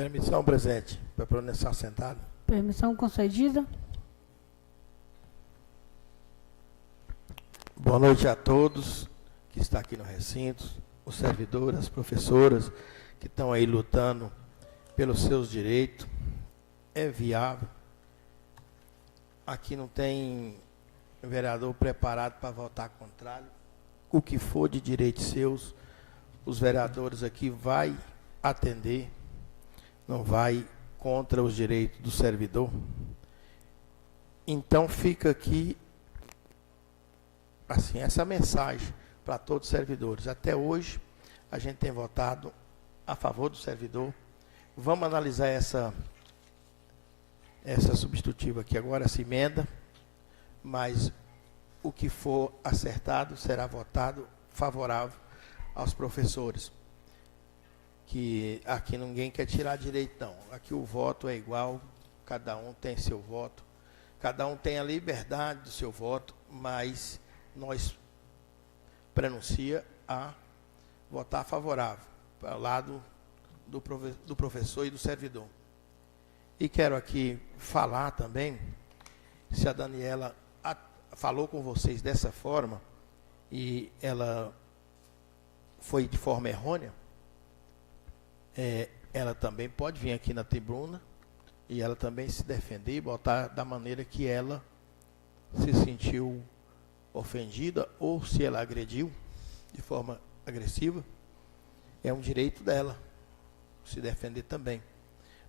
Permissão, presidente, para permanecer sentado. Permissão concedida. Boa noite a todos que estão aqui no recinto, os servidores, as professoras que estão aí lutando pelos seus direitos. É viável. Aqui não tem vereador preparado para votar contrário. O que for de direitos seus, os vereadores aqui vai atender, não vai contra os direitos do servidor. Então fica aqui assim, essa mensagem para todos os servidores. Até hoje, a gente tem votado a favor do servidor. Vamos analisar essa substitutiva aqui agora, essa emenda, mas o que for acertado será votado favorável aos professores. Que aqui ninguém quer tirar direito, não. Aqui o voto é igual, cada um tem seu voto, cada um tem a liberdade do seu voto, mas nós prenuncia a votar favorável para o lado do professor e do servidor. E quero aqui falar também, se a Daniela falou com vocês dessa forma, e ela foi de forma errônea, ela também pode vir aqui na tribuna e ela também se defender e botar da maneira que ela se sentiu ofendida ou se ela agrediu de forma agressiva. É um direito dela se defender também.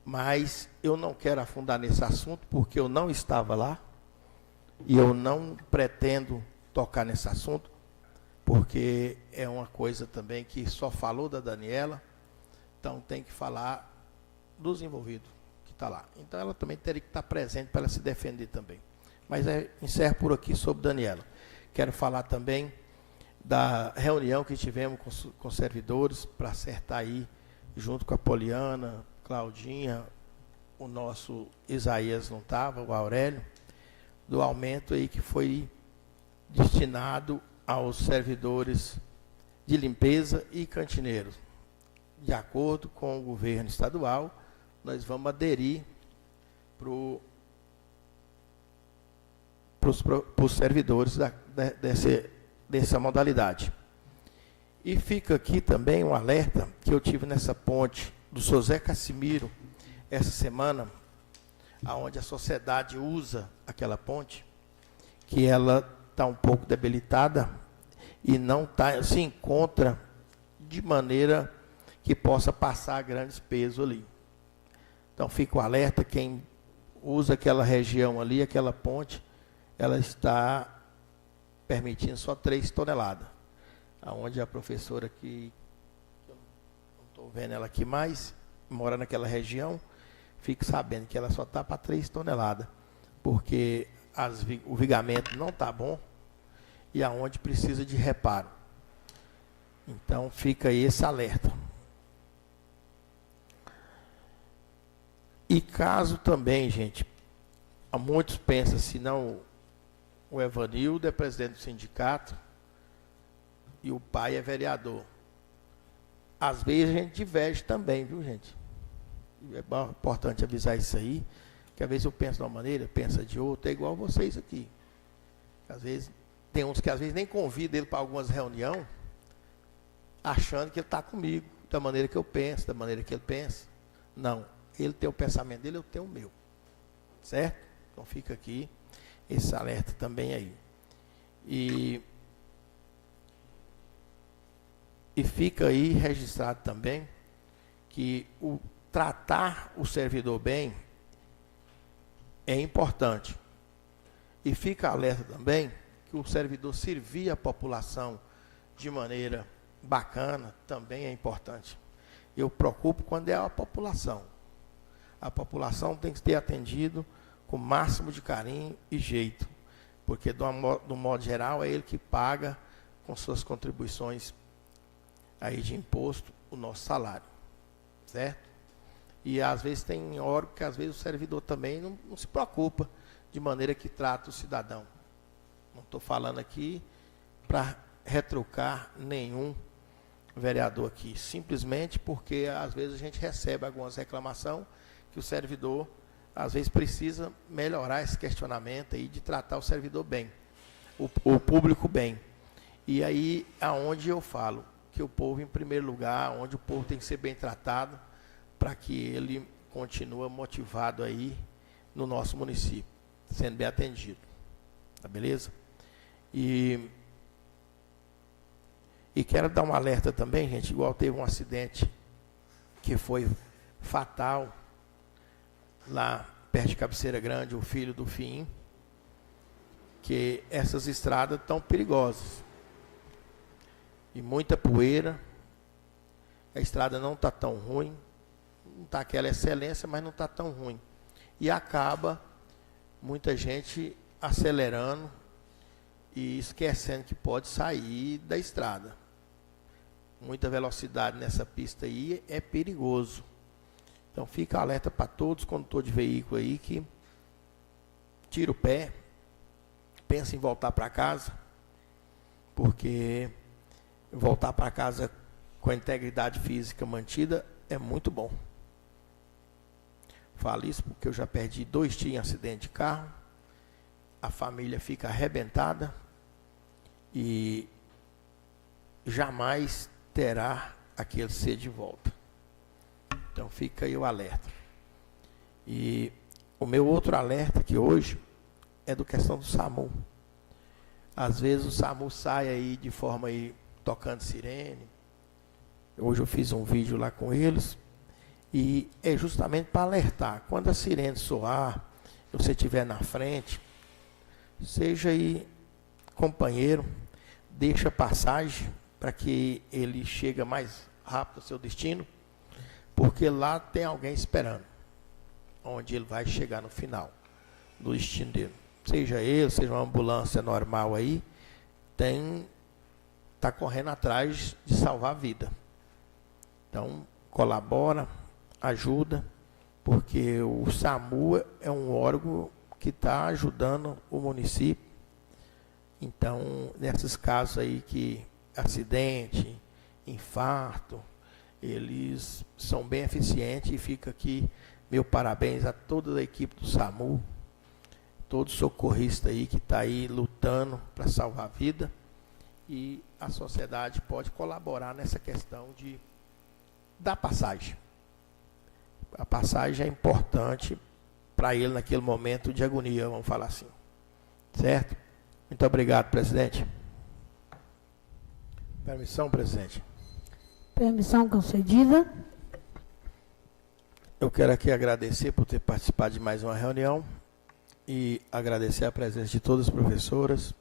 Mas eu não quero afundar nesse assunto porque eu não estava lá e eu não pretendo tocar nesse assunto porque é uma coisa também que só falou da Daniela. Então, tem que falar dos envolvidos que está lá. Então, ela também teria que estar presente para ela se defender também. Mas encerro por aqui sobre Daniela. Quero falar também da reunião que tivemos com servidores para acertar aí, junto com a Poliana, Claudinha, o nosso Isaías não estava, o Aurélio, do aumento aí que foi destinado aos servidores de limpeza e cantineiros. De acordo com o governo estadual, nós vamos aderir para os servidores dessa modalidade. E fica aqui também um alerta que eu tive nessa ponte do Sr. Zé Cassimiro, essa semana, onde a sociedade usa aquela ponte, que ela está um pouco debilitada e não se encontra de maneira que possa passar grandes pesos ali. Então, fica o alerta, quem usa aquela região ali, aquela ponte, ela está permitindo só 3 toneladas. Onde a professora que eu não estou vendo ela aqui mais, mora naquela região, fique sabendo que ela só está para 3 toneladas, porque o vigamento não está bom e aonde precisa de reparo. Então, fica aí esse alerta. E caso também, gente, muitos pensam assim, não, o Evanildo é presidente do sindicato e o pai é vereador. Às vezes a gente diverge também, viu, gente? É importante avisar isso aí, que às vezes eu penso de uma maneira, pensa de outra, é igual vocês aqui. Às vezes, tem uns que às vezes nem convidam ele para algumas reuniões, achando que ele está comigo, da maneira que eu penso, da maneira que ele pensa. Não. Ele tem o pensamento dele, eu tenho o meu. Certo? Então fica aqui esse alerta também aí. E fica aí registrado também que tratar o servidor bem é importante. E fica alerta também que o servidor servir a população de maneira bacana também é importante. Eu preocupo quando é a população. A população tem que ter atendido com o máximo de carinho e jeito, porque, do modo geral, é ele que paga com suas contribuições aí de imposto o nosso salário, certo? E, às vezes, tem hora que, às vezes, o servidor também não se preocupa de maneira que trata o cidadão. Não estou falando aqui para retrucar nenhum vereador aqui, simplesmente porque às vezes a gente recebe algumas reclamações que o servidor às vezes precisa melhorar esse questionamento aí de tratar o servidor bem, o público bem. E aí aonde eu falo que o povo em primeiro lugar, onde o povo tem que ser bem tratado para que ele continue motivado aí no nosso município, sendo bem atendido. Tá beleza? E quero dar um alerta também, gente, igual teve um acidente que foi fatal lá perto de Cabeceira Grande, o filho do Fim, que essas estradas estão perigosas. E muita poeira, a estrada não está tão ruim, não está aquela excelência, mas não está tão ruim. E acaba muita gente acelerando e esquecendo que pode sair da estrada. Muita velocidade nessa pista aí é perigoso. Então fica alerta para todos, condutor de veículo aí, que tira o pé, pensa em voltar para casa, porque voltar para casa com a integridade física mantida é muito bom. Falo isso porque eu já perdi 2 tios em acidente de carro, a família fica arrebentada e jamais terá aquele ser de volta. Então fica aí o alerta. E o meu outro alerta que hoje é do questão do SAMU. Às vezes o SAMU sai aí de forma aí tocando sirene. Hoje eu fiz um vídeo lá com eles e é justamente para alertar. Quando a sirene soar, você estiver na frente, seja aí companheiro, deixa passagem para que ele chegue mais rápido ao seu destino, porque lá tem alguém esperando, onde ele vai chegar no final do destino dele. Seja ele, seja uma ambulância normal aí, está correndo atrás de salvar a vida. Então, colabora, ajuda, porque o SAMU é um órgão que está ajudando o município. Então, nesses casos aí que acidente, infarto, eles são bem eficientes e fica aqui meu parabéns a toda a equipe do SAMU, todo socorrista aí que está aí lutando para salvar a vida, e a sociedade pode colaborar nessa questão da passagem. A passagem é importante para ele naquele momento de agonia, vamos falar assim. Certo? Muito obrigado, presidente. Permissão, presidente. Permissão concedida. Eu quero aqui agradecer por ter participado de mais uma reunião e agradecer a presença de todas as professoras,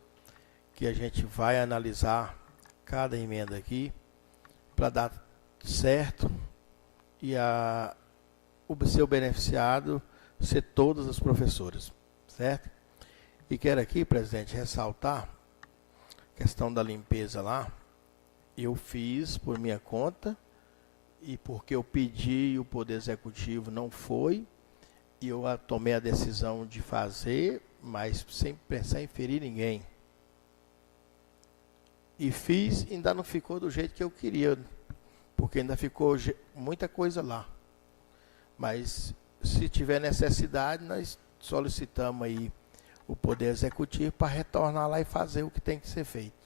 que a gente vai analisar cada emenda aqui para dar certo e o seu beneficiado ser todas as professoras, certo? E quero aqui, presidente, ressaltar a questão da limpeza lá. Eu fiz por minha conta e porque eu pedi e o Poder Executivo não foi, e eu tomei a decisão de fazer, mas sem pensar em ferir ninguém. E fiz, ainda não ficou do jeito que eu queria, porque ainda ficou muita coisa lá. Mas se tiver necessidade, nós solicitamos aí o Poder Executivo para retornar lá e fazer o que tem que ser feito.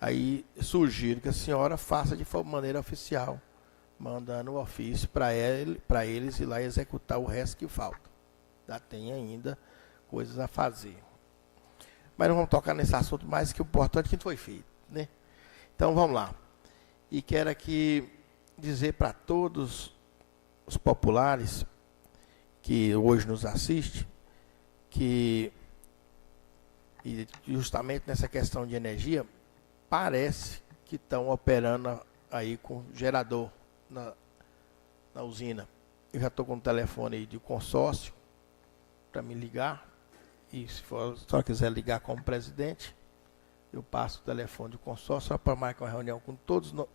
Aí sugiro que a senhora faça de maneira oficial, mandando o ofício para eles ir lá e executar o resto que falta. Já tem ainda coisas a fazer. Mas não vamos tocar nesse assunto mais, que o importante é que foi feito, né? Então vamos lá. E quero aqui dizer para todos os populares que hoje nos assistem, que e justamente nessa questão de energia, parece que estão operando aí com gerador na usina. Eu já estou com o telefone aí de consórcio para me ligar, e se for, só quiser ligar como presidente, eu passo o telefone de consórcio só para marcar uma reunião com todos os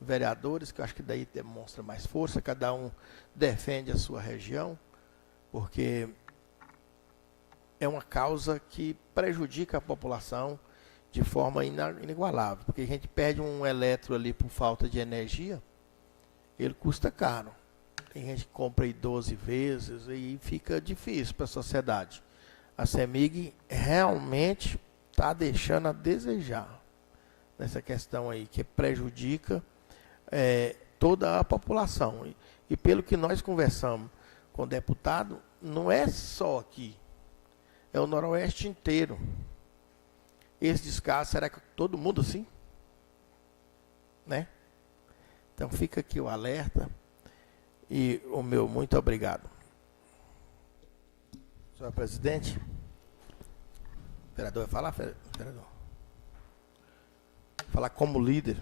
vereadores, que eu acho que daí demonstra mais força, cada um defende a sua região, porque é uma causa que prejudica a população de forma inigualável. Porque a gente perde um eletro ali por falta de energia, ele custa caro. Tem gente que compra aí 12 vezes e fica difícil para a sociedade. A CEMIG realmente está deixando a desejar nessa questão aí, que prejudica toda a população. E pelo que nós conversamos com o deputado, não é só aqui, é o Noroeste inteiro. Esse descaso, será que todo mundo assim? Né? Então fica aqui o alerta e o meu muito obrigado. Senhor presidente, o vereador vai falar, vereador? Falar como líder.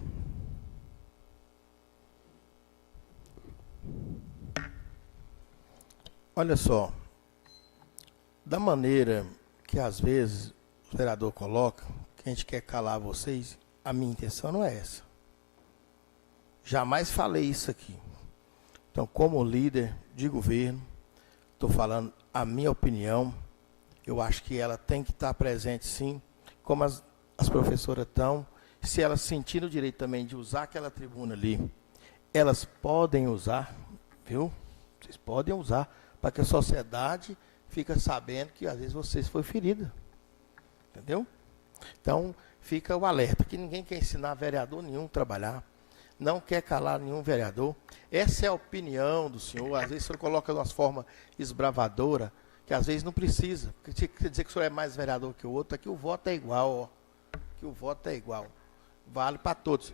Olha só, da maneira que às vezes o vereador coloca, que a gente quer calar vocês, a minha intenção não é essa. Jamais falei isso aqui. Então, como líder de governo, estou falando a minha opinião. Eu acho que ela tem que estar presente, sim, como as professoras estão. Se elas sentirem o direito também de usar aquela tribuna ali, elas podem usar, viu? Vocês podem usar, para que a sociedade fique sabendo que às vezes vocês foram feridos. Entendeu? Então, fica o alerta, que ninguém quer ensinar vereador nenhum a trabalhar. Não quer calar nenhum vereador. Essa é a opinião do senhor. Às vezes o senhor coloca de uma forma esbravadora, que às vezes não precisa. Quer dizer que o senhor é mais vereador que o outro, aqui o voto é igual, ó. Aqui o voto é igual. Vale para todos.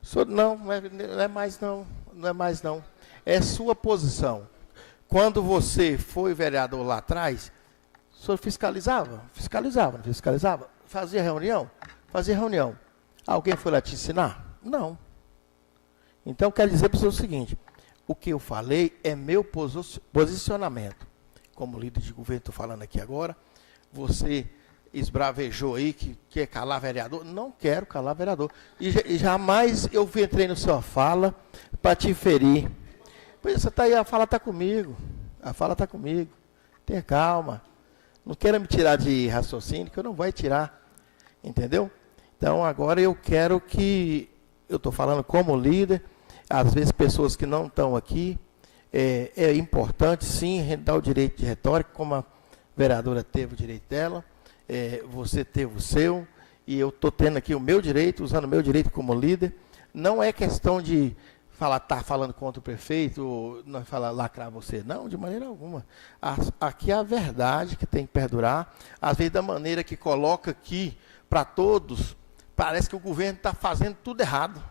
O senhor, não é mais não. Não é mais não. É sua posição. Quando você foi vereador lá atrás, o senhor fiscalizava? Fiscalizava, não fiscalizava? Fazia reunião? Fazia reunião. Alguém foi lá te ensinar? Não. Então, quero dizer para o senhor o seguinte, o que eu falei é meu posicionamento. Como líder de governo, estou falando aqui agora, você esbravejou aí que quer calar vereador. Não quero calar vereador. E jamais eu entrei na sua fala para te ferir. Pois você está aí, a fala está comigo. A fala está comigo. Tenha calma. Não queira me tirar de raciocínio, que eu não vou tirar. Entendeu? Então, agora eu quero que... Eu estou falando como líder. Às vezes, pessoas que não estão aqui, é importante, sim, dar o direito de retórica, como a vereadora teve o direito dela, você teve o seu, e eu estou tendo aqui o meu direito, usando o meu direito como líder. Não é questão de estar falando contra o prefeito, ou não falar lacrar você, não, de maneira alguma. Aqui é a verdade que tem que perdurar. Às vezes, da maneira que coloca aqui, para todos, parece que o governo está fazendo tudo errado.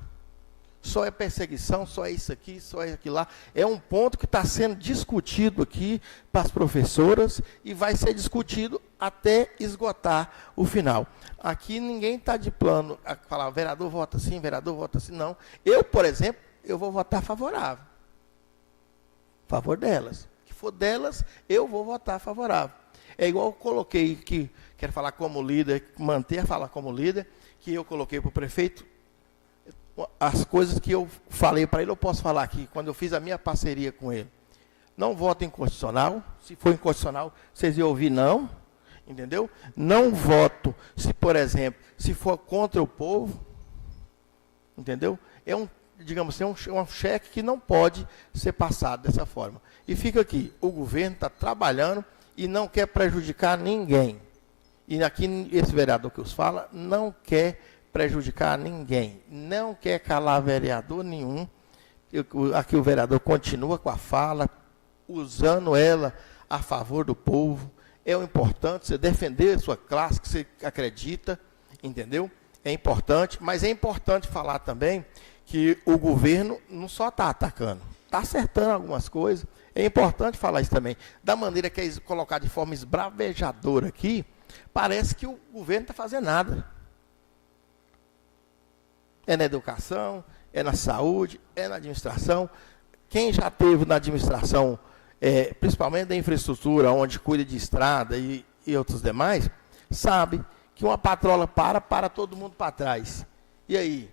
Só é perseguição, só é isso aqui, só é aquilo lá. É um ponto que está sendo discutido aqui para as professoras e vai ser discutido até esgotar o final. Aqui ninguém está de plano a falar, vereador vota assim, vereador vota assim, não. Eu, por exemplo, eu vou votar favorável. A favor delas. Que for delas, eu vou votar favorável. É igual eu coloquei que, quero falar como líder, manter a falar como líder, que eu coloquei para o prefeito. As coisas que eu falei para ele, eu posso falar aqui, quando eu fiz a minha parceria com ele. Não voto inconstitucional, se for inconstitucional, vocês iam ouvir não, entendeu? Não voto, se, por exemplo, se for contra o povo, entendeu? É um, digamos assim, um cheque que não pode ser passado dessa forma. E fica aqui, o governo está trabalhando e não quer prejudicar ninguém. E aqui, esse vereador que os fala, não quer prejudicar ninguém, não quer calar vereador nenhum. Aqui o vereador continua com a fala, usando ela a favor do povo. É o importante você defender a sua classe, que você acredita, entendeu? É importante, mas é importante falar também que o governo não só está atacando, está acertando algumas coisas. É importante falar isso também. Da maneira que é colocado de forma esbravejadora aqui, parece que o governo não está fazendo nada. É na educação, é na saúde, é na administração. Quem já teve na administração, principalmente da infraestrutura, onde cuida de estrada e outros demais, sabe que uma patrola para todo mundo para trás. E aí,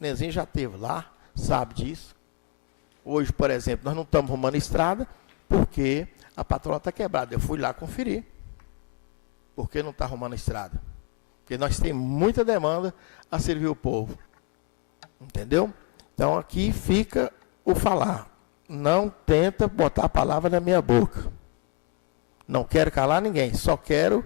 Nezinho já esteve lá, sabe disso. Hoje, por exemplo, nós não estamos arrumando estrada porque a patrola está quebrada. Eu fui lá conferir. Por que não está arrumando estrada? Porque nós temos muita demanda a servir o povo. Entendeu? Então aqui fica o falar. Não tenta botar a palavra na minha boca. Não quero calar ninguém, só quero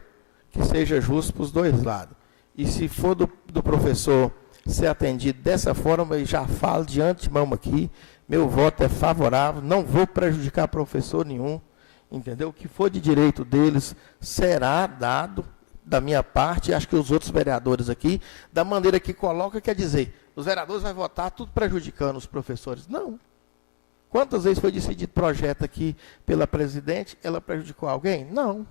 que seja justo para os dois lados. E se for do professor ser atendido dessa forma, eu já falo de antemão aqui, meu voto é favorável, não vou prejudicar professor nenhum, entendeu? O que for de direito deles será dado da minha parte, acho que os outros vereadores aqui, da maneira que coloca, quer dizer, os vereadores vão votar tudo prejudicando os professores. Não. Quantas vezes foi decidido projeto aqui pela presidente, ela prejudicou alguém? Não.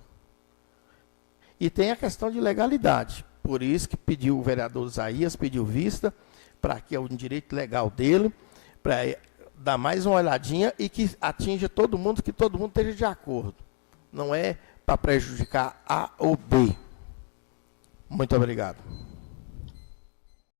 E tem a questão de legalidade. Por isso que pediu o vereador Isaías, pediu vista, para que é um direito legal dele, para dar mais uma olhadinha e que atinja todo mundo, que todo mundo esteja de acordo. Não é para prejudicar A ou B. Muito obrigado.